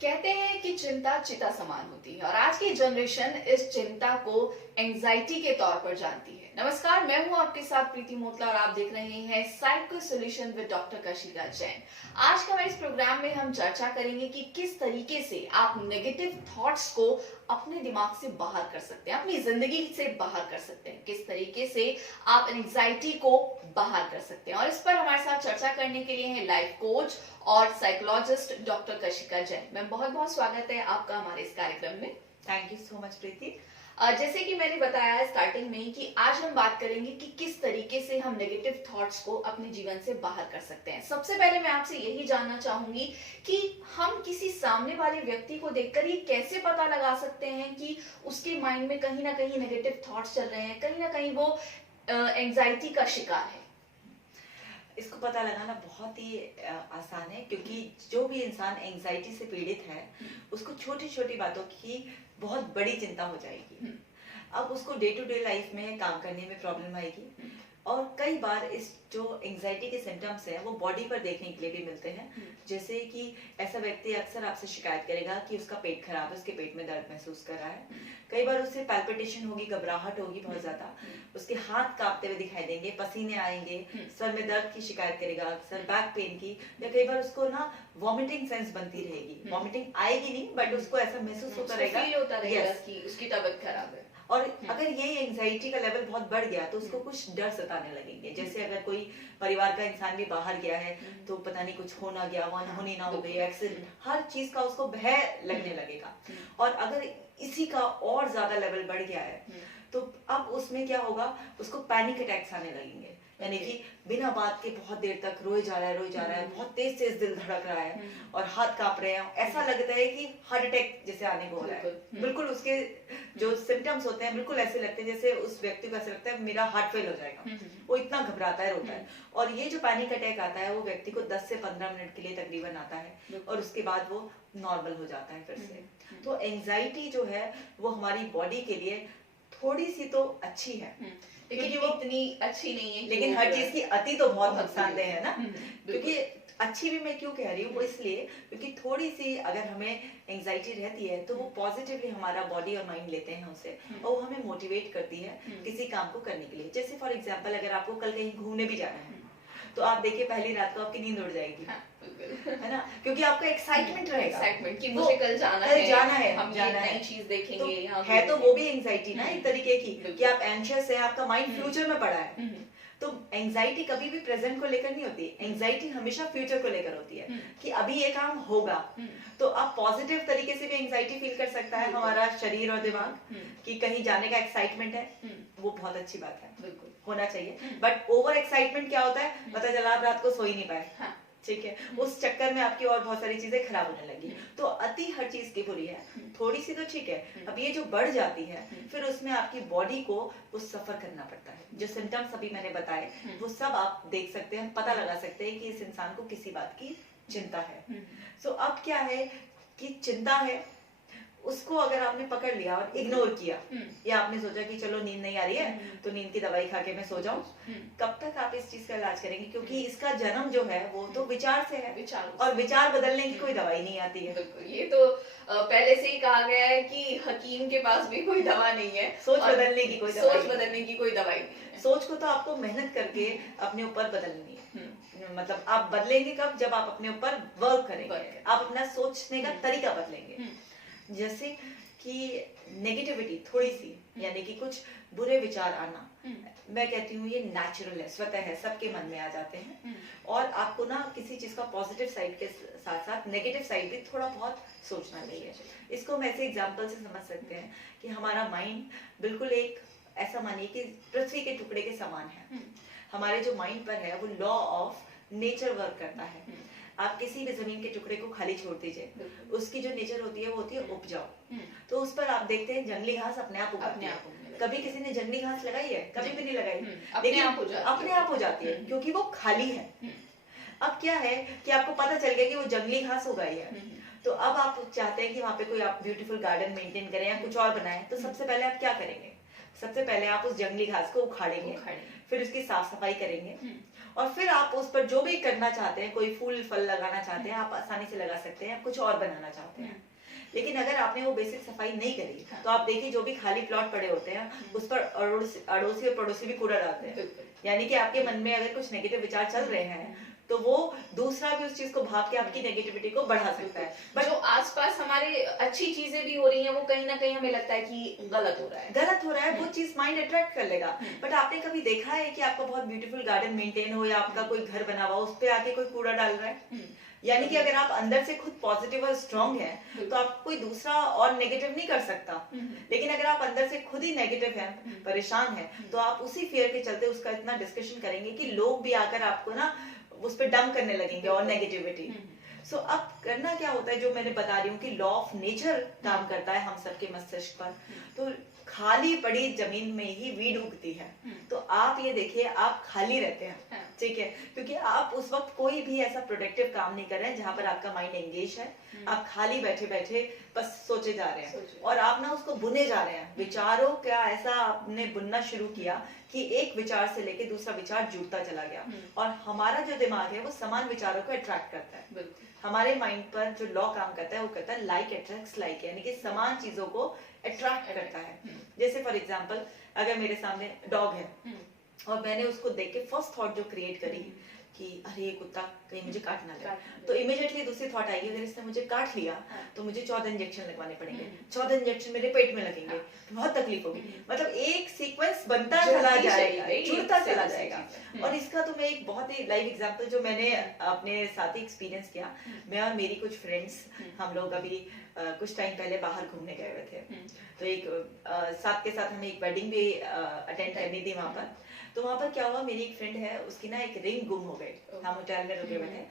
कहते हैं कि चिंता चिता समान होती है और आज की जनरेशन इस चिंता को एंजाइटी के तौर पर जानती है। नमस्कार, मैं हूं आपके साथ प्रीति मोतला और आप देख रहे हैं psycho solution with doctor Kashika Jain. आज का इस प्रोग्राम में हम चर्चा करेंगे कि किस तरीके से आप नेगेटिव थॉट्स को अपने दिमाग से बाहर कर सकते हैं, अपनी जिंदगी से बाहर कर सकते हैं, किस तरीके से आप एंजाइटी को बाहर कर सकते हैं। और इस पर हमारे साथ चर्चा करने के लिए है लाइफ कोच और psychologist doctor Kashika Jain. Ma'am, बहुत बहुत स्वागत है आपका हमारे इस कार्यक्रम में। थैंक यू सो मच प्रीति। जैसे कि मैंने बताया स्टार्टिंग में ही कि आज हम बात करेंगे कि किस तरीके से हम नेगेटिव थॉट्स को अपने जीवन से बाहर कर सकते हैं। सबसे पहले मैं आपसे यही जानना चाहूंगी कि हम किसी सामने वाले व्यक्ति को देखकर ये कैसे पता लगा सकते हैं कि उसके माइंड में कहीं ना कहीं नेगेटिव थॉट्स चल रहे हैं, कहीं ना कहीं वो एंजाइटी का शिकार है। इसको पता लगाना बहुत ही आसान है, क्योंकि जो भी इंसान एंजाइटी से पीड़ित है उसको छोटी छोटी बातों की बहुत बड़ी चिंता हो जाएगी। अब उसको डे टू डे लाइफ में काम करने में प्रॉब्लम आएगी और कई बार इस जो एंजाइटी के सिम्टम्स हैं वो बॉडी पर देखने के लिए भी मिलते हैं। जैसे कि ऐसा व्यक्ति अक्सर आपसे शिकायत करेगा कि उसका पेट खराब है, उसके पेट में दर्द महसूस कर रहा है। कई बार उससे पैल्पिटेशन होगी, घबराहट होगी बहुत ज्यादा, उसके हाथ कांपते हुए दिखाई देंगे, पसीने आएंगे, सर में दर्द की शिकायत करेगा, अक्सर बैक पेन की, या कई बार उसको ना वॉमिटिंग सेंस बनती रहेगी। वॉमिटिंग आएगी नहीं बट उसको ऐसा महसूस होता रहेगा कि उसकी तबीयत खराब है। और अगर ये एंजाइटी का लेवल बहुत बढ़ गया तो उसको कुछ डर सताने लगेंगे। जैसे अगर कोई परिवार का इंसान भी बाहर गया है तो पता नहीं कुछ हो ना गया, वहां होनी ना हो गई, एक्सीडेंट, हर चीज का उसको भय लगने लगेगा। और अगर इसी का और ज्यादा लेवल बढ़ गया है तो अब उसमें क्या होगा, उसको पैनिक अटैक्स आने लगेंगे। यानी कि बिना बात के बहुत देर तक रोए जा रहा है, बहुत तेज तेज दिल धड़क रहा है और हाथ कांप रहे हैं, ऐसा लगता है कि हार्ट अटैक जैसे आने को हो रहा है। बिल्कुल उसके जो सिम्टम्स होते हैं बिल्कुल ऐसे लगते हैं जैसे उस व्यक्ति को ऐसा लगता है मेरा हार्ट फेल हो जाएगा। वो इतना घबराता है, रोता है। और ये जो पैनिक अटैक आता है वो व्यक्ति को 10 से 15 मिनट के लिए तकरीबन आता है और उसके बाद वो नॉर्मल हो जाता है फिर से। तो एंजाइटी जो है वो हमारी बॉडी के लिए थोड़ी सी तो अच्छी है, लेकिन वो इतनी अच्छी नहीं है। लेकिन हर चीज की अति तो बहुत नुकसानदेह है ना। क्योंकि अच्छी भी मैं क्यों कह रही हूँ, वो इसलिए क्योंकि थोड़ी सी अगर हमें एंजाइटी रहती है तो वो पॉजिटिवली हमारा बॉडी और माइंड लेते हैं उसे और वो हमें मोटिवेट करती है किसी काम को करने के लिए। जैसे फॉर एग्जाम्पल अगर आपको कल कहीं घूमने भी जाना है तो आप देखिए पहली रात को आपकी नींद उड़ जाएगी, है ना, क्योंकि आपका एक्साइटमेंट रहेगा, एक्साइटमेंट कि मुझे कल जाना है, हम जाना नई चीज देखेंगे। तो है तो वो भी एंजाइटी ना एक तरीके की कि आप एंशियस है, आपका माइंड फ्यूचर में पड़ा है। तो एंजाइटी कभी भी प्रेजेंट को लेकर नहीं होती, एंजाइटी हमेशा फ्यूचर को लेकर होती है कि अभी ये काम होगा। तो आप पॉजिटिव तरीके से भी एंजाइटी फील कर सकता है हमारा शरीर और दिमाग कि कहीं जाने का एक्साइटमेंट है, वो बहुत अच्छी बात है, होना चाहिए। बट ओवर एक्साइटमेंट क्या होता है, पता चला आप रात को सो ही नहीं पाए, ठीक है, उस चक्कर में आपकी और बहुत सारी चीजें खराब होने लगी। तो अति हर चीज की बुरी है, थोड़ी सी तो ठीक है। अब ये जो बढ़ जाती है फिर उसमें आपकी बॉडी को वो सफर करना पड़ता है। जो सिम्टम्स अभी मैंने बताए वो सब आप देख सकते हैं, पता लगा सकते हैं कि इस इंसान को किसी बात की चिंता है। सो अब क्या है कि चिंता है, उसको अगर आपने पकड़ लिया और इग्नोर किया या आपने सोचा कि चलो नींद नहीं आ रही है तो नींद की दवाई खा के मैं सो जाऊं, कब तक आप इस चीज का इलाज करेंगे? क्योंकि इसका जन्म जो है वो तो विचार से है, और विचार बदलने की कोई दवाई नहीं आती है। ये तो पहले से ही कहा गया है कि हकीम के पास भी कोई दवा नहीं है, सोच बदलने की कोई दवाई, सोच को तो आपको मेहनत करके अपने ऊपर बदलनी है। मतलब आप बदलेंगे कब, जब आप अपने ऊपर वर्क करेंगे, आप अपना सोचने का तरीका बदलेंगे। जैसे कि नेगेटिविटी थोड़ी सी, यानी कि कुछ बुरे विचार आना, मैं कहती हूँ ये नेचुरल है, स्वतः है, सबके मन में आ जाते हैं। और आपको ना किसी चीज का पॉजिटिव साइड के साथ साथ नेगेटिव साइड भी थोड़ा बहुत सोचना चाहिए। इसको हम ऐसे एग्जांपल से समझ सकते हैं कि हमारा माइंड बिल्कुल एक ऐसा मानिए कि पृथ्वी के टुकड़े के समान है। हमारे जो माइंड पर है वो लॉ ऑफ नेचर वर्क करता है। आप किसी भी जमीन के टुकड़े को खाली छोड़ दीजिए, उसकी जो नेचर होती है वो होती है उपजाऊ। तो उस पर आप देखते हैं जंगली घास अपने आप उगती है। कभी किसी ने जंगली घास लगाई है? कभी भी नहीं लगाई, लेकिन अपने आप हो जाती है क्योंकि वो खाली है। अब क्या है कि आपको पता चल गया कि वो जंगली घास उगाई है, तो अब आप चाहते हैं कि वहां पे कोई आप ब्यूटीफुल गार्डन मेंटेन करें या कुछ और बनाएं, तो सबसे पहले आप क्या करेंगे? सबसे पहले आप उस जंगली घास को उखाड़ेंगे, फिर उसकी साफ सफाई करेंगे और फिर आप उस पर जो भी करना चाहते हैं, कोई फूल फल लगाना चाहते हैं, आप आसानी से लगा सकते हैं, कुछ और बनाना चाहते हैं। लेकिन अगर आपने वो बेसिक सफाई नहीं करी, तो आप देखिए जो भी खाली प्लॉट पड़े होते हैं उस पर अड़ोसी और पड़ोसी भी कूड़ा डालते हैं। यानी कि आपके मन में अगर कुछ नेगेटिव विचार चल रहे हैं तो वो दूसरा भी उस चीज को भाग के आपकी नेगेटिविटी को बढ़ा सकता है। बट जो आसपास हमारे अच्छी चीजें भी हो रही हैं वो कहीं ना कहीं हमें लगता है कि गलत हो रहा है, वो चीज माइंड अट्रैक्ट कर लेगा। बट आपने कभी देखा है कि आपका बहुत ब्यूटीफुल गार्डन मेंटेन हो या आपका कोई घर बना हुआ उस पे आके कोई कूड़ा डाल रहा है? यानी कि अगर आप अंदर से खुद पॉजिटिव और स्ट्रांग हैं तो आप कोई दूसरा और नेगेटिव नहीं कर सकता। लेकिन अगर आप अंदर से खुद ही नेगेटिव हैं, परेशान हैं, तो आप उसी फियर के चलते उसका इतना डिस्कशन करेंगे कि लोग भी आकर आपको ना उस पर डंप करने लगेंगे और नेगेटिविटी। सो अब करना क्या होता है, जो मैंने बता रही हूँ कि लॉ ऑफ नेचर काम करता है हम सबके मस्तिष्क पर। तो खाली पड़ी जमीन में ही वीड उगती है। तो आप ये देखिए, आप खाली रहते हैं, ठीक है, क्योंकि आप उस वक्त कोई भी ऐसा प्रोडक्टिव काम नहीं कर रहे हैं जहां पर आपका माइंड एंगेज है। आप खाली बैठे बैठे बस सोचे जा रहे हैं और आप ना उसको बुने जा रहे हैं। विचारों का ऐसा आपने बुनना शुरू किया कि एक विचार से लेके दूसरा विचार जुड़ता चला गया। और हमारा जो दिमाग है वो समान विचारों को अट्रैक्ट करता है। हमारे माइंड पर जो लॉ काम करता है वो कहता है लाइक अट्रैक्ट्स लाइक, यानी कि समान चीजों को अट्रैक्ट करता है। जैसे फॉर एग्जांपल, अगर मेरे सामने डॉग है और मैंने उसको देख के फर्स्ट थॉट जो क्रिएट करी कि अरे ये कुत्ता कहीं मुझे काट ना ले, तो इमीडिएटली दूसरी थॉट आएगी अगर इसने मुझे काट लिया तो मुझे 14 इंजेक्शन लगवाने पड़ेंगे, 14 इंजेक्शन मेरे पेट में लगेंगे, बहुत तकलीफ होगी। मतलब एक सीक्वेंस बनता चला जाएगा, जुड़ता चला जाएगा। और इसका तो मैं एक बहुत ही लाइव एग्जांपल जो मैंने अपने साथ ही एक्सपीरियंस किया, मैं और मेरी कुछ फ्रेंड्स, हम लोग अभी कुछ टाइम पहले बाहर घूमने गए हुए थे। तो एक साथ के साथ हमें एक वेडिंग भी अटेंड करनी थी वहां पर। तो वहां पर क्या हुआ, मेरी एक फ्रेंड है, उसकी ना एक रिंग गुम हो गई। हम होटल में रुके हुए थे,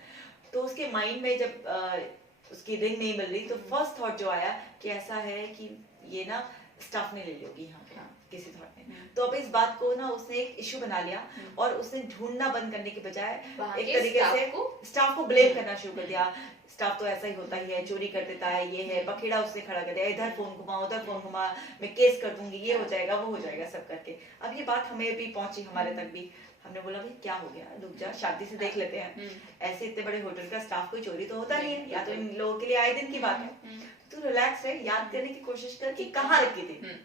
तो उसके माइंड में जब उसकी रिंग नहीं मिल रही तो फर्स्ट थॉट जो आया कि ऐसा है कि ये ना स्टाफ ने ले ली होगी यहाँ पे, किसी थॉट ने। तो अब इस बात को ना उसने एक इशू बना लिया और उसने ढूंढना बंद करने के बजाय एक तरीके से स्टाफ को ब्लेम करना शुरू कर दिया। स्टाफ तो ऐसा ही होता ही है, चोरी कर देता है, ये है, बखेड़ा उसने खड़ा कर दिया, इधर फोन घुमा उधर फोन घुमा, मैं केस कर दूंगी, ये हो जाएगा वो हो जाएगा, सब करके। अब ये बात हमें भी पहुंची, हमारे तक भी। हमने बोला भाई क्या हो गया, रुक जा, शांति से देख लेते हैं। ऐसे इतने बड़े होटल का स्टाफ कोई चोरी तो होता नहीं है, या तो इन लोगों के लिए आए दिन की बात है। तो रिलैक्स रहे, याद करने की कोशिश कर कि कहाँ रखी थी।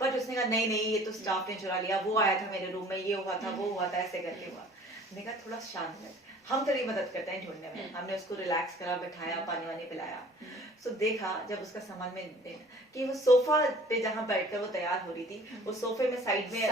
बट उसने कहा नहीं नहीं ये तो स्टाफ ने चुरा लिया, वो आया था मेरे रूम में, ये हुआ था वो हुआ था, ऐसे करके हुआ। मैंने कहा थोड़ा शांत रह, हम तेरी मदद करते हैं ढूंढने में। हमने उसको रिलैक्स करा, बिठाया, पानी वानी पिलाया। सो देखा जब उसका सामान में कि वो सोफा पे जहाँ बैठकर वो तैयार हो रही थी, वो सोफे में साइड में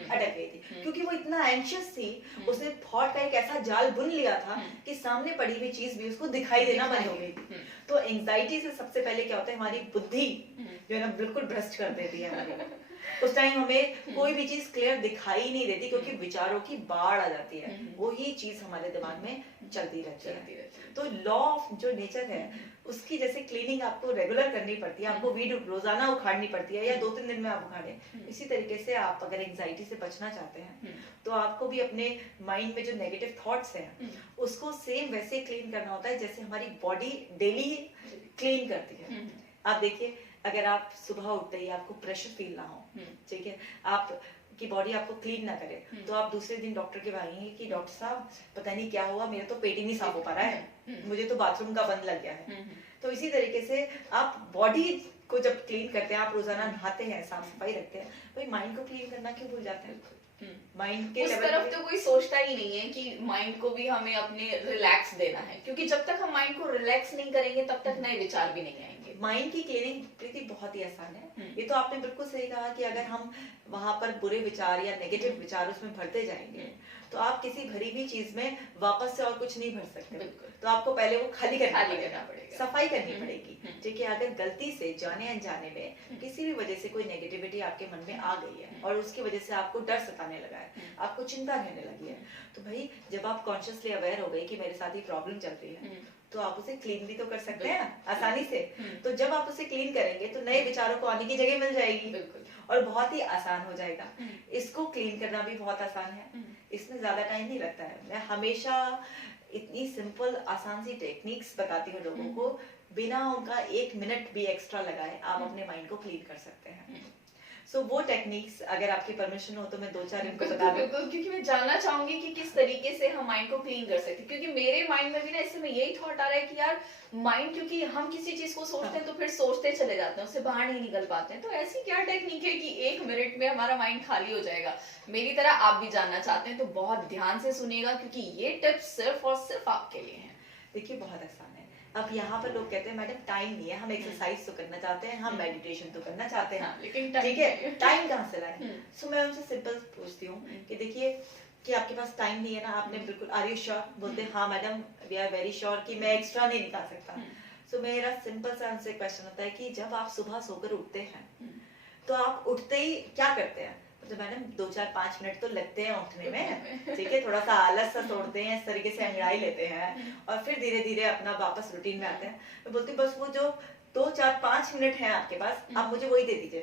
अटक गई थी, क्योंकि वो इतना एंशियस थी। उसने थॉट का एक ऐसा जाल बुन लिया था कि सामने पड़ी हुई चीज भी उसको दिखाई देना बंद हो गई थी। तो एंजाइटी से सबसे पहले क्या होता है, हमारी बुद्धि जो है ना बिल्कुल भ्रष्ट कर देती है हमें। उस टाइम हमें कोई भी चीज क्लियर दिखाई नहीं देती, क्योंकि विचारों की बाढ़ आ जाती है। वही चीज हमारे दिमाग में चलती रहती है। तो लॉ ऑफ जो नेचर है उसकी जैसे क्लीनिंग आपको रेगुलर करनी पड़ती है, आपको वीड रोजाना उखाड़नी पड़ती है, या 2-3 दिन में आप उखाड़े। इसी तरीके से आप अगर एंजाइटी से बचना चाहते हैं तो आपको भी अपने माइंड में जो नेगेटिव थॉट्स हैं उसको सेम वैसे क्लीन करना होता है जैसे हमारी बॉडी डेली क्लीन करती है। आप देखिए, अगर आप सुबह उठते ही आपको प्रेशर फील ना हो, ठीक है, आप की बॉडी आपको क्लीन ना करे, तो आप दूसरे दिन डॉक्टर के भागेंगे कि डॉक्टर साहब पता नहीं क्या हुआ, मेरा तो पेट ही नहीं साफ हो पा रहा है, मुझे तो बाथरूम का बंद लग गया है। तो इसी तरीके से आप बॉडी को जब क्लीन करते हैं, आप रोजाना नहाते हैं, साफ सफाई रखते हैं, तो माइंड को क्लीन करना क्यों भूल जाते हैं? माइंड के उस तरफ तो कोई सोचता ही नहीं है कि माइंड को भी हमें अपने रिलैक्स देना है, क्योंकि जब तक हम माइंड को रिलैक्स नहीं करेंगे तब तक नए विचार भी नहीं आएंगे। माइंड की क्लीनिंग प्रीति बहुत ही आसान है। ये तो आपने बिल्कुल सही कहा कि अगर हम वहां पर बुरे विचार या नेगेटिव विचार उसमें भरते जाएंगे तो आप किसी भरी हुई चीज में वापस से और कुछ नहीं भर सकते। तो आपको पहले वो खाली करना पड़ेगा, सफाई करनी पड़ेगी। ठीक है, अगर गलती से जाने अनजाने में किसी भी वजह से कोई नेगेटिविटी आपके मन में आ गई है और उसकी वजह से आपको डर सताने लगा है, आपको चिंता रहने लगी है, तो भाई जब आप कॉन्शियसली अवेयर हो गए कि मेरे साथ ये प्रॉब्लम चल रही है, तो आप उसे क्लीन भी तो कर सकते हैं आसानी से। तो जब आप उसे क्लीन करेंगे तो नए विचारों को आने की जगह मिल जाएगी और बहुत ही आसान हो जाएगा। इसको क्लीन करना भी बहुत आसान है, इसमें ज्यादा टाइम नहीं लगता है। मैं हमेशा इतनी सिंपल आसान सी टेक्निक्स बताती हूँ लोगों को, बिना उनका 1 मिनट भी एक्स्ट्रा लगाए आप अपने माइंड को क्लीन कर सकते हैं। सो वो टेक्निक्स अगर आपकी परमिशन हो तो मैं 2-4 इनको बता दूं। बिल्कुल, क्योंकि मैं जानना चाहूंगी कि किस तरीके से हम माइंड को क्लीन कर सकते हैं, क्योंकि मेरे माइंड में भी ना इस समय यही थॉट आ रहा है कि यार माइंड, क्योंकि हम किसी चीज को सोचते हैं तो फिर सोचते चले जाते हैं, उससे बाहर नहीं निकल पाते हैं। तो ऐसी क्या टेक्निक है कि 1 मिनट में हमारा माइंड खाली हो जाएगा? मेरी तरह आप भी जानना चाहते हैं तो बहुत ध्यान से सुनिएगा, क्योंकि ये टिप्स सिर्फ और सिर्फ आपके लिए हैं। देखिए बहुत आसान है। अब यहाँ पर लोग कहते हैं मैडम टाइम नहीं है, हम एक्सरसाइज तो करना चाहते हैं, हम मेडिटेशन तो करना चाहते हैं, हाँ, लेकिन ठीक है, टाइम कहाँ से लाएं? सो मैं उनसे सिंपल पूछती हूँ कि देखिए कि आपके पास टाइम नहीं है ना, आपने बिल्कुल आर यू श्योर? बोलते हैं हाँ madam we are very sure कि मैं एक्स्ट्रा नहीं निकाल सकता। सो मेरा सिंपल सा उनसे क्वेश्चन होता है कि जब आप सुबह सोकर उठते हैं तो आप उठते ही क्या करते हैं? तो मैडम 2-4-5 मिनट तो लगते हैं उठने में, ठीक है, थोड़ा सा आलस सा तोड़ते हैं, इस तरीके से अंगड़ाई लेते हैं और फिर धीरे धीरे अपना वापस रूटीन में आते हैं। मैं बोलती हूँ बस वो जो 2-4-5 मिनट है आपके पास, आप मुझे वही दे दीजिए,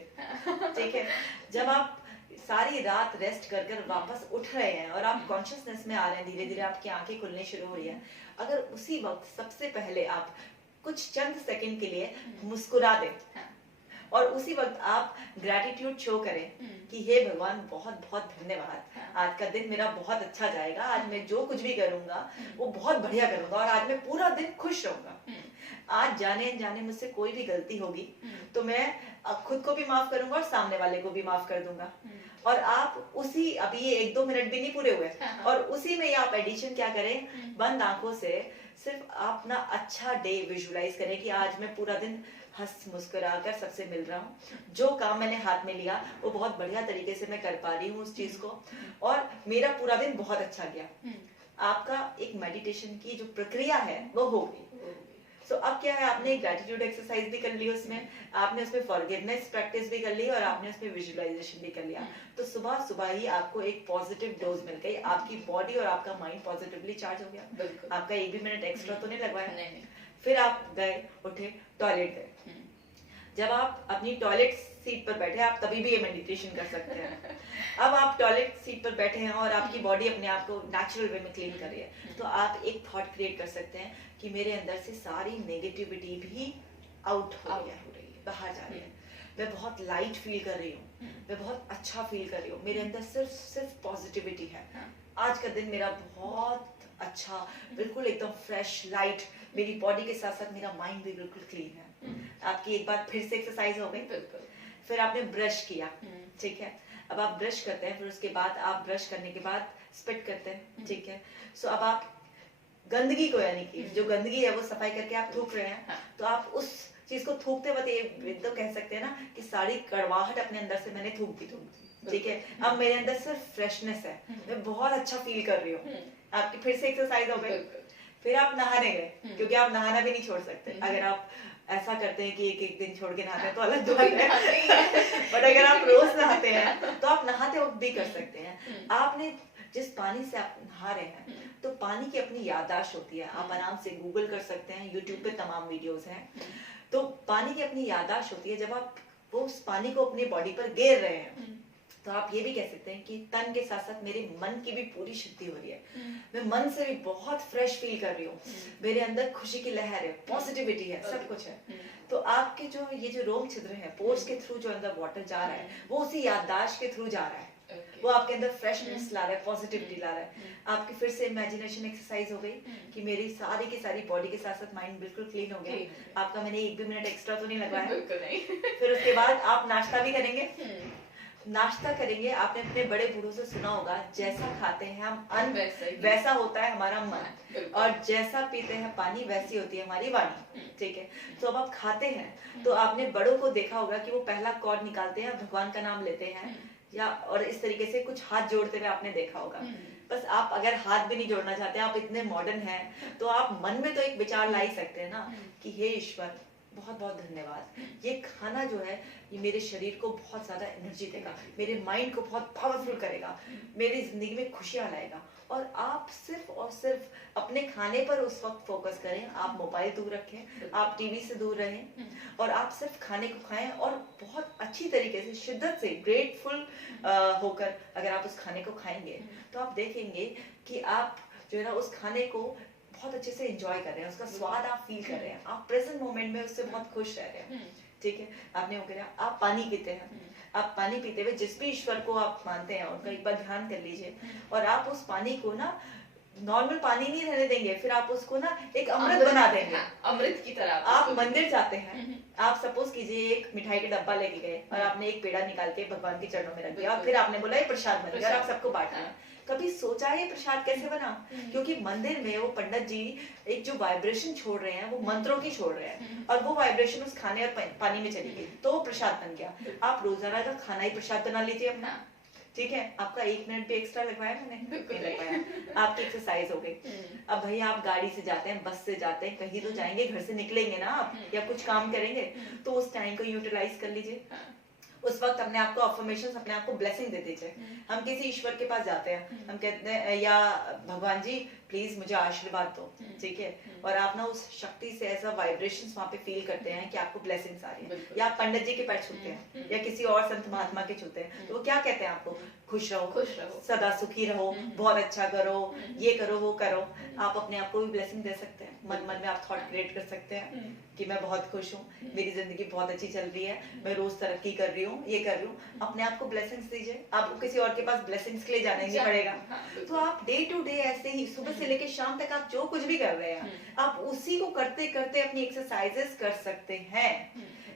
ठीक है। जब आप सारी रात रेस्ट कर कर वापस उठ रहे हैं और आप कॉन्शियसनेस में आ रहे हैं, धीरे धीरे आपकी आंखें खुलने शुरू हो रही है, अगर उसी वक्त सबसे पहले आप कुछ चंद सेकंड के लिए मुस्कुरा दें और उसी वक्त आप ग्रैटिट्यूड शो करें कि हे भगवान बहुत बहुत धन्यवाद, आज का दिन मेरा बहुत अच्छा जाएगा, आज मैं जो कुछ भी करूंगा वो बहुत बढ़िया करूंगा और आज मैं पूरा दिन खुश रहूंगा। आज जाने अनजाने मुझसे कोई भी गलती होगी तो मैं खुद को भी माफ करूंगा और सामने वाले को भी माफ कर दूंगा। और आप उसी, अभी ये 1-2 मिनट भी नहीं पूरे हुए और उसी में आप एडिशन क्या करें, बंद आंखों से सिर्फ आप ना अच्छा डे विजुलाइज करें कि आज मैं पूरा दिन हंस मुस्कुराकर सबसे मिल रहा हूँ, जो काम मैंने हाथ में लिया वो बहुत बढ़िया तरीके से मैं कर पा रही हूँ उस चीज को और मेरा पूरा दिन बहुत अच्छा गया। आपका एक मेडिटेशन की जो प्रक्रिया है वो हो गई। सो अब क्या है, आपने ग्रैटिट्यूड एक्सरसाइज भी कर ली, उसमें आपने उसमें फॉरगिवनेस प्रैक्टिस भी कर ली और आपने उसमें विजुअलाइजेशन भी कर लिया। तो सुबह सुबह ही आपको एक पॉजिटिव डोज मिल गई, आपकी बॉडी और आपका माइंड पॉजिटिवली चार्ज हो गया। आपका 1 भी मिनट एक्स्ट्रा तो नहीं लगवाया। फिर आप गए, उठे, टॉयलेट गए। जब आप अपनी टॉयलेट सीट पर बैठे, आप तभी भी ये मेडिटेशन कर सकते हैं। अब आप टॉयलेट सीट पर बैठे हैं और आपकी बॉडी अपने आप को नेचुरल वे में क्लीन कर रही है, तो आप एक थॉट क्रिएट कर सकते हैं कि मेरे अंदर से सारी नेगेटिविटी भी आउट हो रही है, बाहर जा रही है, मैं बहुत लाइट फील कर रही हूँ, मैं बहुत अच्छा फील कर रही हूँ, मेरे अंदर सिर्फ पॉजिटिविटी है, आज का दिन मेरा बहुत अच्छा, बिल्कुल एकदम फ्रेश लाइट, मेरी बॉडी के साथ साथ मेरा माइंड भी बिल्कुल क्लीन है। आपकी एक बार फिर से एक्सरसाइज हो गई। फिर आपने ब्रश किया, ठीक है, अब आप ब्रश करते हैं, फिर उसके बाद आप ब्रश करने के बाद स्पिट करते हैं, ठीक है। सो अब आप गंदगी को, यानी कि जो गंदगी है वो सफाई करके आप थूक रहे हैं, तो आप उस चीज को थूकते वक्त एकदम कह सकते हैं ना कि सारी कड़वाहट अपने अंदर से मैंने थूक दी, ठीक है। अब मेरे अंदर सिर्फ फ्रेशनेस है, मैं बहुत अच्छा फील कर रही हूँ। आपकी फिर से एक्सरसाइज हो गई। फिर आप नहाने गए, क्योंकि आप नहाना भी नहीं छोड़ सकते। अगर आप ऐसा करते हैं कि एक दिन छोड़ के नहाते हैं तो अलग बात है, बट अगर आप रोज नहाते हैं तो आप नहाते वक्त भी कर सकते हैं। आपने जिस पानी से आप नहा रहे हैं तो पानी की अपनी याददाश्त होती है, आप आराम से गूगल कर सकते हैं, यूट्यूब पे तमाम वीडियोस हैं। तो पानी की अपनी याददाश्त होती है, जब आप वो उस पानी को अपनी बॉडी पर गेर रहे हैं तो आप ये भी कह सकते हैं कि तन के साथ साथ मेरे मन की भी पूरी शुद्धि हो रही है, मैं मन से भी बहुत फ्रेश फील कर रही हूँ, मेरे अंदर खुशी की लहर है, पॉजिटिविटी है, सब कुछ है। तो आपके जो ये जो रोम छिद्र है, पोर्स के थ्रू जो अंदर वाटर जा रहा है वो उसी याददाश्त के थ्रू जा रहा है, वो आपके अंदर फ्रेशनेस ला रहा है, पॉजिटिविटी ला रहा है। आपकी फिर से इमेजिनेशन एक्सरसाइज हो गई कि मेरी सारी की सारी बॉडी के साथ साथ माइंड बिल्कुल क्लीन हो गया। आपका मैंने 1 भी मिनट एक्स्ट्रा तो नहीं लगवाया। फिर उसके बाद आप नाश्ता भी करेंगे। नाश्ता करेंगे, आपने अपने बड़े बूढ़ों से सुना होगा, जैसा खाते हैं हम अन्न वैसा होता है हमारा मन, और जैसा पीते हैं पानी वैसी होती है हमारी वाणी, ठीक है। तो अब आप खाते हैं तो आपने बड़ों को देखा होगा कि वो पहला कॉर्ड निकालते हैं, भगवान का नाम लेते हैं, या और इस तरीके से कुछ हाथ जोड़ते हुए आपने देखा होगा। बस आप अगर हाथ भी नहीं जोड़ना चाहते, आप इतने मॉडर्न हैं, तो आप मन में तो एक विचार ला ही सकते हैं ना कि हे ईश्वर बहुत बहुत धन्यवाद, ये खाना जो है ये मेरे शरीर को बहुत ज्यादा एनर्जी देगा, मेरे माइंड को बहुत पावरफुल करेगा, मेरी जिंदगी में खुशियां लाएगा। और आप सिर्फ और सिर्फ अपने खाने पर उस वक्त फोकस करें, आप मोबाइल दूर रखें, आप टीवी से दूर रहें और आप सिर्फ खाने को खाएं और बहुत अच्छी तरीके से, शिद्दत से, ग्रेटफुल होकर अगर आप उस खाने को खाएंगे तो आप देखेंगे कि आप जो है ना उस खाने को बहुत अच्छे से एंजॉय कर रहे हैं, उसका स्वाद आप फील कर रहे हैं, आप प्रेजेंट मोमेंट में उससे बहुत खुश रह रहे हैं, ठीक है। आपने वो किया, आप पानी पीते हैं, आप पानी पीते हुए जिस भी ईश्वर को आप मानते हैं उनका एक बार ध्यान कर लीजिए, और आप उस पानी को ना नॉर्मल पानी नहीं रहने देंगे, फिर आप उसको ना एक अमृत बना देंगे। हाँ, अमृत की तरह आप मंदिर जाते हैं, आप सपोज कीजिए एक मिठाई का डब्बा लेके गए और आपने एक पेड़ा निकाल के भगवान के चरणों में रख दिया, और फिर आपने बोला ये प्रसाद बन गया और आप सबको बांट रहे हैं। कभी सोचा है ये प्रसाद कैसे बना? क्योंकि मंदिर में वो पंडित जी एक जो वाइब्रेशन छोड़ रहे हैं वो मंत्रों की छोड़ रहे हैं, और वो वाइब्रेशन उस खाने और पानी में चली गई, तो वो प्रसाद बन गया। आप रोजाना का खाना ही प्रसाद बना लीजिए अपना, ठीक है? आपका 1 मिनट भी एक्स्ट्रा लगवाया मैंने? नहीं लगवाया, आपकी एक्सरसाइज हो गई। अब भैया आप गाड़ी से जाते हैं, बस से जाते हैं, कहीं तो जाएंगे, घर से निकलेंगे ना आप, या कुछ काम करेंगे, तो उस टाइम को यूटिलाइज कर लीजिए। उस वक्त अपने आप को अफर्मेशंस, अपने आप को ब्लेसिंग दे दीजिए। हम किसी ईश्वर के पास जाते हैं, हम कहते हैं या भगवान जी प्लीज मुझे आशीर्वाद दो, ठीक है? और आप ना उस शक्ति से ऐसा वाइब्रेशंस वहां पे फील करते हैं कि आपको ब्लेसिंग्स आ रही है, या आप पंडित जी के पैर छूते हैं या किसी और संत महात्मा के छूते हैं, तो वो क्या कहते हैं आपको? खुश रहो, सदा सुखी रहो, बहुत अच्छा करो, ये करो वो करो। आप अपने आप को भी ब्लेसिंग दे सकते हैं। मन मन में आप थॉट क्रिएट कर सकते हैं कि मैं बहुत खुश हूँ, मेरी जिंदगी बहुत अच्छी चल रही है, मैं रोज तरक्की कर रही हूँ, ये कर रही हूँ। अपने आप को ब्लेसिंग्स दीजिए, आपको किसी और के पास ब्लेसिंग्स के लिए जाना नहीं पड़ेगा। तो आप डे टू डे ऐसे ही सुबह से लेकर शाम तक आप जो कुछ भी कर रहे हैं, आप उसी को करते करते अपनी एक्सरसाइजेस कर सकते हैं।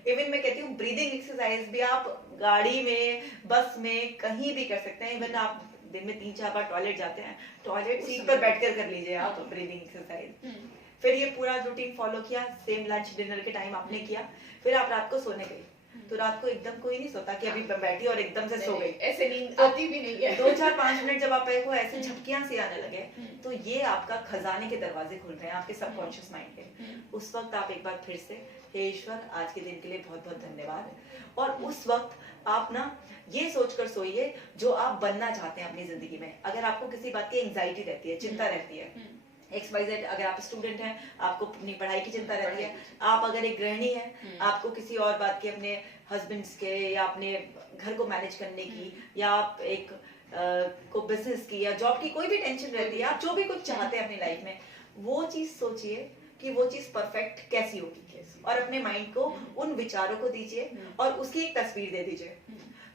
इवन मैं कहती हूँ ब्रीदिंग एक्सरसाइज भी आप गाड़ी में, बस में, कहीं भी कर सकते हैं। इवन आप दिन में 3-4 बार टॉयलेट जाते हैं, टॉयलेट सीट पर बैठकर कर लीजिए आप ब्रीदिंग एक्सरसाइज। फिर ये पूरा रूटीन फॉलो किया, सेम लंच डिनर के टाइम आपने किया, फिर आप रात को सोने गई, तो रात को एकदम कोई नहीं सोता कि अभी बैठी और एकदम से सो गई, ऐसे नींद आती भी नहीं है। 2-4-5 मिनट जब आप को ऐसे झपकियां सी आने लगे, तो ये आपका खजाने के दरवाजे खुल रहे हैं आपके सबकॉन्शियस माइंड के। उस वक्त आप एक बार फिर से, हे ईश्वर आज के दिन के लिए बहुत बहुत धन्यवाद, और उस वक्त आप ना ये सोचकर सोइए जो आप बनना चाहते हैं अपनी जिंदगी में। अगर आपको किसी बात की एंजाइटी रहती है, चिंता रहती है, XYZ, अगर आप स्टूडेंट हैं आपको अपनी पढ़ाई की चिंता रहती है, आप अगर एक गृहिणी हैं आपको किसी और बात की, अपने हस्बैंड्स के या अपने घर को मैनेज करने की, या आप एक को बिजनेस की या जॉब की कोई भी टेंशन रहती है, आप जो भी कुछ चाहते हैं अपनी लाइफ में, वो चीज सोचिए कि वो चीज परफेक्ट कैसी होगी, और अपने माइंड को उन विचारों को दीजिए और उसकी एक तस्वीर दे दीजिए।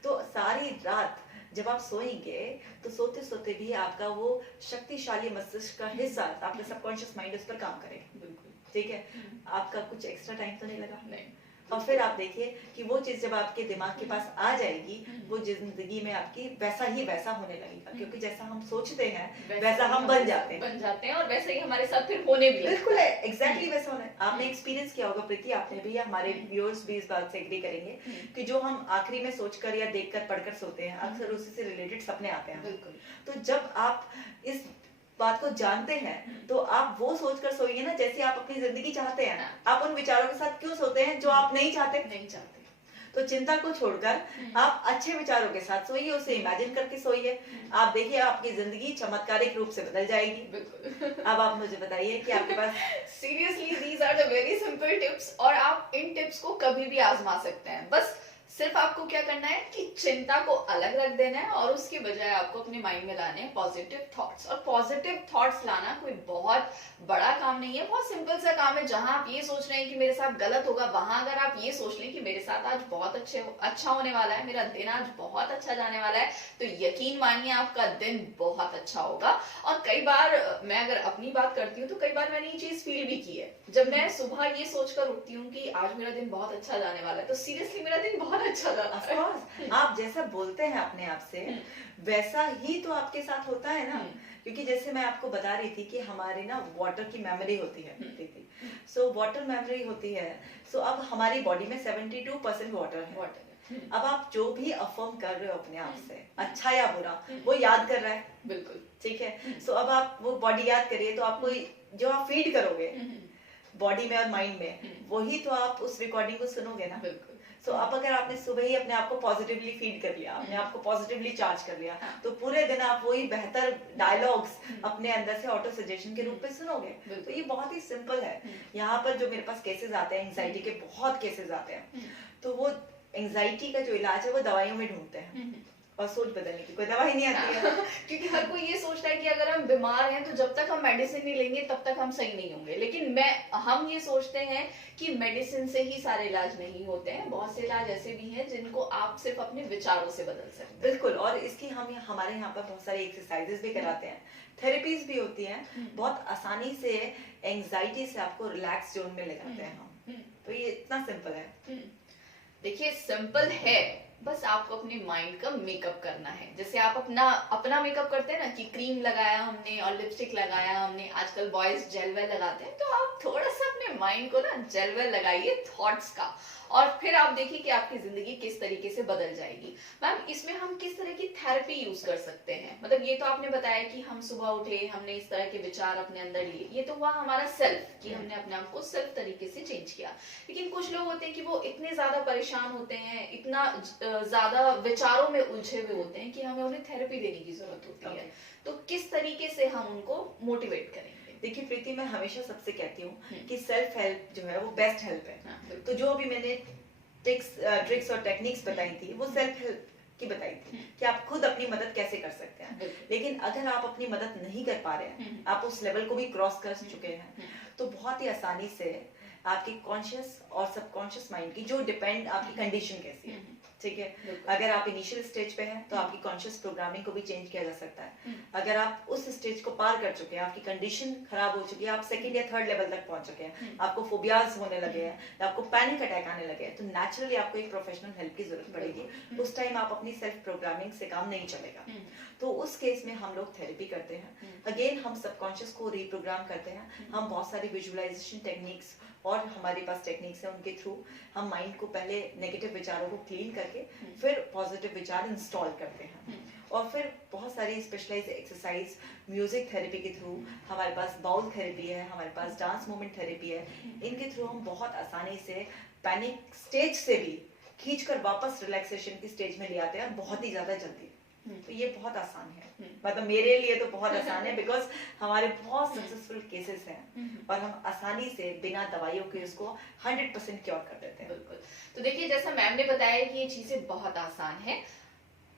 तो सारी रात जब आप सोएंगे तो सोते सोते भी आपका वो शक्तिशाली मस्तिष्क का हिस्सा, आपका सबकॉन्शियस माइंड उस पर काम करेगा, ठीक है? आपका कुछ एक्स्ट्रा टाइम तो नहीं लगा, नहीं। और फिर आप देखिए कि वो चीज जब आपके दिमाग के पास आ जाएगी, वो जिंदगी में आपकी वैसा ही वैसा होने लगेगा, क्योंकि जैसा हम सोचते हैं वैसा हम बन जाते हैं और वैसे ही हमारे साथ फिर होने भी बिल्कुल है, एग्जैक्टली वैसा होना है। आपने एक्सपीरियंस किया होगा प्रीति, आपने भी, हमारे व्यूअर्स भी इस बात से एग्री करेंगे कि जो हम आखिरी में सोचकर या देखकर पढ़कर सोते हैं, अक्सर उसी से रिलेटेड सपने आते हैं। तो जब आप इस बात को जानते हैं तो आप वो सोचकर सोइए ना जैसे आप अपनी जिंदगी चाहते हैं। आप उन विचारों के साथ क्यों सोते हैं जो आप नहीं चाहते? तो चिंता को छोड़कर आप अच्छे विचारों के साथ सोइए, उसे इमेजिन करके सोइए। आप देखिए आपकी जिंदगी चमत्कारिक रूप से बदल जाएगी। अब आप मुझे बताइए कि आपके पास seriously these are the very simple tips, और आप इन टिप्स को कभी भी आजमा सकते हैं। बस सिर्फ आपको क्या करना है कि चिंता को अलग रख देना है, और उसके बजाय आपको अपने माइंड में लाने हैं पॉजिटिव थॉट्स। और पॉजिटिव थॉट्स लाना कोई बहुत बड़ा काम नहीं है, बहुत सिंपल सा काम है। जहां आप ये सोच रहे हैं कि मेरे साथ गलत होगा, वहां अगर आप ये सोच लें कि मेरे साथ आज बहुत अच्छा होने वाला है, मेरा दिन आज बहुत अच्छा जाने वाला है, तो यकीन मानिए आपका दिन बहुत अच्छा होगा। और कई बार मैं अगर अपनी बात करती हूँ तो कई बार मैंने ये चीज फील भी की है। जब मैं सुबह ये सोचकर उठती हूँ कि आज मेरा दिन बहुत अच्छा जाने वाला है, तो सीरियसली मेरा दिन बहुत अच्छा जाता है। आप जैसा बोलते हैं अपने आप से वैसा ही तो आपके साथ होता है ना। क्योंकि जैसे मैं आपको बता रही थी कि हमारे ना वाटर की मेमोरी होती है, सो वाटर मेमोरी होती है। सो अब हमारी बॉडी में 72% वाटर है। अब आप जो भी अफर्म कर रहे हो अपने आप से, अच्छा या बुरा, वो याद कर रहा है, बिल्कुल ठीक है। सो अब आप वो बॉडी याद करिए, तो आपको जो आप फीड करोगे बॉडी में और माइंड में, वही तो आप उस रिकॉर्डिंग को सुनोगे ना, बिल्कुल। सो अब अगर आपने सुबह ही अपने आप को पॉजिटिवली फीड कर लिया, अपने आप को पॉजिटिवली चार्ज कर लिया, तो पूरे दिन आप वही बेहतर डायलॉग्स अपने अंदर से ऑटो सजेशन के रूप में सुनोगे। तो ये बहुत ही सिंपल है। यहाँ पर जो मेरे पास केसेस आते हैं, एंजाइटी के बहुत केसेस आते हैं, तो वो एंजाइटी का जो इलाज है वो दवाइयों में ढूंढते हैं। और सोच बदलने की कोई दवाई नहीं आती है। क्योंकि हर कोई ये सोचता है कि अगर हम बीमार हैं तो जब तक हम मेडिसिन नहीं लेंगे तब तक हम सही नहीं होंगे, लेकिन हम ये सोचते हैं कि मेडिसिन से ही सारे इलाज नहीं होते हैं। बहुत से इलाज ऐसे भी हैं जिनको आप सिर्फ अपने विचारों से बदल सकते हैं। बिल्कुल, और इसकी हम हमारे यहाँ पर बहुत सारी एक्सरसाइजेस भी कराते हैं, थेरेपीज भी होती हैं, बहुत आसानी से एंजाइटी से आपको रिलैक्स जोन में ले जाते हैं हम। तो ये इतना सिंपल है। देखिए सिंपल है, बस आपको अपने माइंड का मेकअप करना है। जैसे आप अपना मेकअप करते हैं ना कि क्रीम लगाया हमने और लिपस्टिक लगाया हमने, आजकल बॉयज जेल वेल लगाते हैं, तो आप थोड़ा सा अपने माइंड को ना जेल वेल लगाइए थॉट्स का, और फिर आप देखिए कि आपकी जिंदगी किस तरीके से बदल जाएगी। मैम इसमें हम किस तरह की थेरेपी यूज कर सकते हैं? मतलब ये तो आपने बताया कि हम सुबह उठे, हमने इस तरह के विचार अपने अंदर लिए, ये तो हुआ हमारा सेल्फ कि हमने अपने आप को सेल्फ तरीके से चेंज किया। लेकिन कुछ लोग होते हैं कि वो इतने ज्यादा परेशान होते हैं, इतना ज्यादा विचारों में उलझे हुए होते हैं कि हमें उन्हें थेरेपी देने की जरूरत होती है। तो किस तरीके से हम उनको मोटिवेट करेंगे? देखिए प्रीति, मैं हमेशा सबसे कहती हूँ कि सेल्फ हेल्प जो है वो बेस्ट हेल्प है। हाँ, तो जो भी मैंने ट्रिक्स और टेक्निक्स बताई थी वो सेल्फ हेल्प की बताई थी कि आप खुद अपनी मदद कैसे कर सकते हैं। लेकिन अगर आप अपनी मदद नहीं कर पा रहे हैं, आप उस लेवल को भी क्रॉस कर चुके हैं, तो बहुत ही आसानी से आपकी कॉन्शियस और सबकॉन्शियस माइंड की जो डिपेंड आपकी कंडीशन कैसी है, ठीक है। अगर आप इनिशियल स्टेज पे हैं तो आपकी कॉन्शियस प्रोग्रामिंग को भी चेंज किया जा सकता है। अगर आप उस स्टेज को पार कर चुके हैं, आपकी कंडीशन खराब हो चुकी है, आप सेकंड या थर्ड लेवल तक पहुंच चुके हैं, आपको फोबियाज होने लगे हैं, आपको पैनिक अटैक आने लगे हैं, तो नेचुरली आपको एक प्रोफेशनल हेल्प की जरूरत पड़ेगी। उस टाइम आप अपनी सेल्फ प्रोग्रामिंग से काम नहीं चलेगा। तो उस केस में हम लोग थेरेपी करते हैं। अगेन हम सबकॉन्शियस को रीप्रोग्राम करते हैं। हम बहुत सारी विजुअलाइजेशन टेक्निक्स और हमारे पास टेक्निक्स है, उनके थ्रू हम माइंड को पहले नेगेटिव विचारों को क्लीन करके फिर पॉजिटिव विचार इंस्टॉल करते हैं। और फिर बहुत सारी स्पेशलाइज्ड एक्सरसाइज म्यूजिक थेरेपी के थ्रू, हमारे पास बाउल थेरेपी है, हमारे पास डांस मूवमेंट थेरेपी है, इनके थ्रू हम बहुत आसानी से पैनिक स्टेज से भी खींचकर वापस रिलैक्सेशन की स्टेज में ले आते हैं, बहुत ही ज्यादा जल्दी। तो ये बहुत आसान है, मतलब मेरे लिए तो बहुत आसान है, बिकॉज हमारे बहुत सक्सेसफुल केसेस हैं और हम आसानी से बिना दवाइयों के उसको 100% क्योर कर देते हैं। बिल्कुल। तो देखिए जैसा मैम ने बताया कि ये चीजें बहुत आसान है,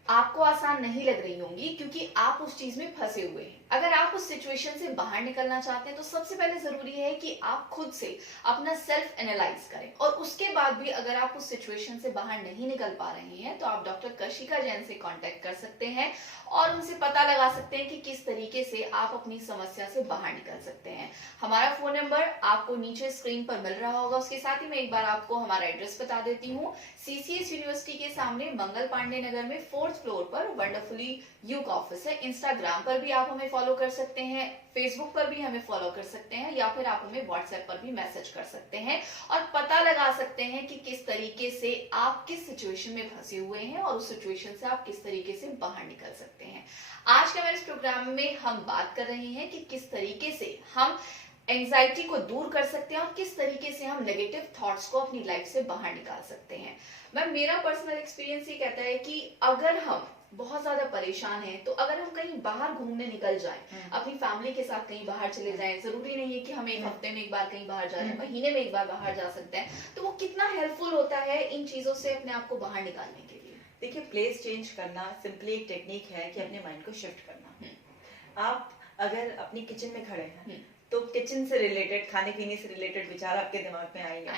आपको आसान नहीं लग रही होंगी क्योंकि आप उस चीज में फंसे हुए हैं। अगर आप उस सिचुएशन से बाहर निकलना चाहते हैं तो सबसे पहले जरूरी है कि आप खुद से अपना सेल्फ एनालाइज करें, और उसके बाद भी अगर आप उस सिचुएशन से बाहर नहीं निकल पा रहे हैं तो आप डॉक्टर कशिका जैन से कांटेक्ट कर सकते हैं और उनसे पता लगा सकते हैं कि किस तरीके से आप अपनी समस्या से बाहर निकल सकते हैं। हमारा फोन नंबर आपको नीचे स्क्रीन पर मिल रहा होगा। उसके साथ ही मैं एक बार आपको हमारा एड्रेस बता देती हूँ। सीसीएस यूनिवर्सिटी के सामने मंगल पांडे नगर में 4th फ्लोर पर वंडरफुली यू का ऑफिस है। इंस्टाग्राम पर भी आप हमें फॉलो कर सकते हैं, फेसबुक पर भी हमें फॉलो कर सकते हैं, या फिर आप हमें व्हाट्सएप पर भी मैसेज कर सकते हैं और पता लगा सकते हैं कि किस तरीके से आप किस सिचुएशन में फंसे हुए हैं और उस सिचुएशन से आप किस तरीके से बाहर निकल सकते हैं। आज के हमारे इस प्रोग्राम में हम बात कर रहे हैं कि किस तरीके से हम एंजाइटी को दूर कर सकते हैं और किस तरीके से हम नेगेटिव थॉट्स को अपनी लाइफ से बाहर निकाल सकते हैं। मैम मेरा पर्सनल एक्सपीरियंस ये कहता है कि अगर हम बहुत ज्यादा परेशान हैं तो अगर हम कहीं बाहर घूमने निकल जाएं, अपनी फैमिली के साथ कहीं बाहर चले जाएं, जरूरी नहीं है कि हम एक हफ्ते में एक बार कहीं बाहर जा रहे हैं, महीने में एक बार बाहर जा सकते हैं, तो वो कितना हेल्पफुल होता है इन चीजों से अपने आप को बाहर निकालने के लिए? देखिए प्लेस चेंज करना सिंपली एक टेक्निक है कि अपने माइंड को शिफ्ट करना। आप अगर अपनी किचन में खड़े हैं तो किचन से रिलेटेड, खाने पीने से रिलेटेड विचार आपके दिमाग में आएंगे।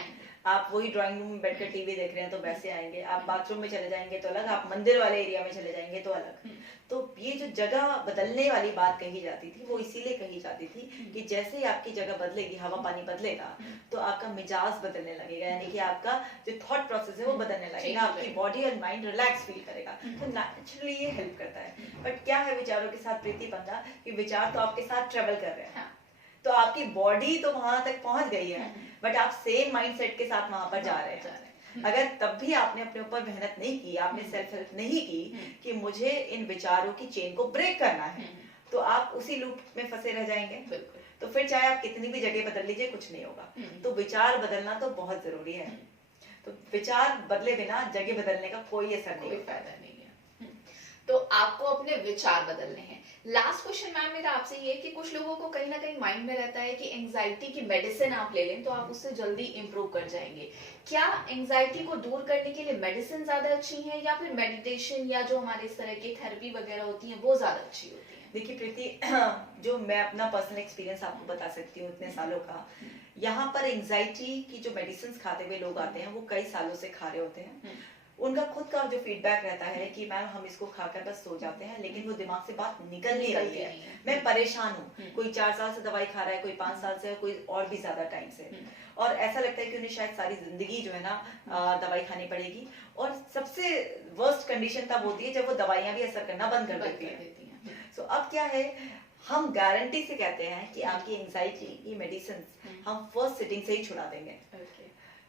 आप वही ड्राइंग रूम में बैठकर टीवी देख रहे हैं तो वैसे आएंगे, आप बाथरूम में चले जाएंगे तो अलग, आप मंदिर वाले एरिया में चले जाएंगे तो अलग। तो ये जो जगह बदलने वाली बात कही जाती थी वो इसीलिए कही जाती थी कि जैसे ही आपकी जगह बदलेगी, हवा पानी बदलेगा, तो आपका मिजाज बदलने लगेगा, यानी कि आपका जो थॉट प्रोसेस है वो बदलने लगेगा, आपकी बॉडी और माइंड रिलैक्स फील करेगा। तो नेचुरली ये हेल्प करता है। बट क्या है विचारों के साथ प्रीति पंगा कि विचार तो आपके साथ ट्रेवल कर रहे हैं, तो आपकी बॉडी तो वहां तक पहुंच गई है, बट आप सेम माइंडसेट के साथ वहां पर जा रहे हैं। अगर तब भी आपने अपने ऊपर मेहनत नहीं की, आपने सेल्फ हेल्प नहीं की कि मुझे इन विचारों की चेन को ब्रेक करना है, तो आप उसी लूप में फंसे रह जाएंगे। तो फिर चाहे आप कितनी भी जगह बदल लीजिए, कुछ नहीं होगा। तो विचार बदलना तो बहुत जरूरी है। तो विचार बदले बिना जगह बदलने का कोई असर नहीं, कोई फायदा नहीं है। तो आपको अपने विचार बदलने हैं, लास्ट क्वेश्चन मैम मेरा आपसे ये है कि कुछ लोगों को कहीं ना कहीं माइंड में रहता है कि एंजाइटी की मेडिसिन आप ले लें तो आप उससे जल्दी इंप्रूव कर जाएंगे। क्या एंजाइटी को दूर करने के लिए मेडिसिन ज्यादा अच्छी है या फिर मेडिटेशन या जो हमारे इस तरह की थेरेपी वगैरह होती है वो ज्यादा अच्छी होती है? देखिए प्रीति, जो मैं अपना पर्सनल एक्सपीरियंस आपको बता सकती हूँ इतने सालों का, यहाँ पर एंजाइटी की जो मेडिसिन खाते हुए लोग आते हैं वो कई सालों से खा रहे होते हैं। उनका खुद का जो फीडबैक रहता है कि मैम हम इसको खाकर बस सो जाते हैं, लेकिन वो दिमाग से बात निकल नहीं रही है, मैं परेशान हूँ। कोई 4 साल से दवाई खा रहा है, कोई 5 साल से, कोई और भी ज्यादा टाइम से, और ऐसा लगता है कि उन्हें शायद सारी जिंदगी जो है ना दवाई खानी पड़ेगी। और सबसे वर्स्ट कंडीशन तब होती है जब वो दवाइयां भी असर करना बंद कर देती हैं। सो अब क्या है, हम गारंटी से कहते हैं कि आपकी एंजाइटी की मेडिसिन हम फर्स्ट सिटिंग से ही छुड़ा देंगे।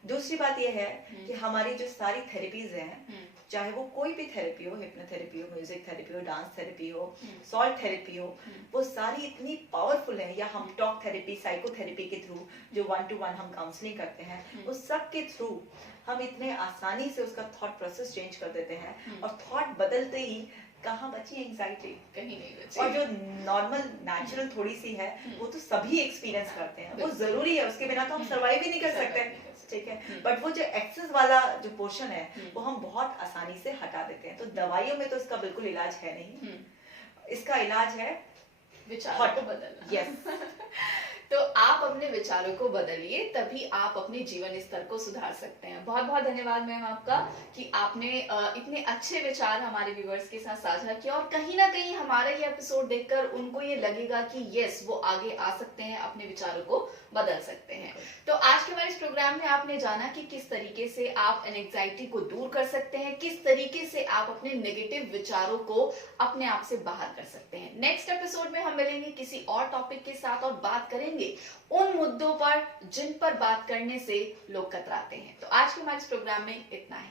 दूसरी बात यह है कि हमारी जो सारी थेरेपीज हैं, चाहे वो कोई भी थेरेपी हो, हिप्नोथेरेपी हो, म्यूजिक थेरेपी हो, डांस थेरेपी हो, सॉल्ट थेरेपी हो, वो सारी इतनी पावरफुल है, या हम टॉक थेरेपी, साइकोथेरेपी के थ्रू जो 1-to-1 हम काउंसलिंग करते हैं, उस सब के थ्रू हम इतने आसानी से उसका थॉट प्रोसेस चेंज कर देते हैं, और थॉट बदलते ही कहाँ बची एंजाइटी, कहीं नहीं बची। और जो नॉर्मल नेचुरल थोड़ी सी है वो तो सभी एक्सपीरियंस करते हैं, वो जरूरी है, उसके बिना तो हम सर्वाइव ही नहीं कर सकते, ठीक है। बट वो जो एक्सेस वाला जो पोर्शन है वो हम बहुत आसानी से हटा देते हैं। तो दवाइयों में तो इसका बिल्कुल इलाज है नहीं, इसका इलाज है विचारों को बदलना। यस। तो आप अपने विचारों को बदलिए, तभी आप अपने जीवन स्तर को सुधार सकते हैं। बहुत बहुत धन्यवाद मैम आपका कि आपने इतने अच्छे विचार हमारे व्यूअर्स के साथ साझा किया, और कहीं ना कहीं हमारा ये एपिसोड देखकर उनको ये लगेगा कि यस, वो आगे आ सकते हैं, अपने विचारों को बदल सकते हैं। तो आज के हमारे इस प्रोग्राम में आपने जाना कि किस तरीके से आप एंजाइटी को दूर कर सकते हैं, किस तरीके से आप अपने नेगेटिव विचारों को अपने आप से बाहर कर सकते हैं। नेक्स्ट एपिसोड में हम मिलेंगे किसी और टॉपिक के साथ और बात करेंगे उन मुद्दों पर जिन पर बात करने से लोग कतराते हैं। तो आज के हमारे इस प्रोग्राम में इतना ही।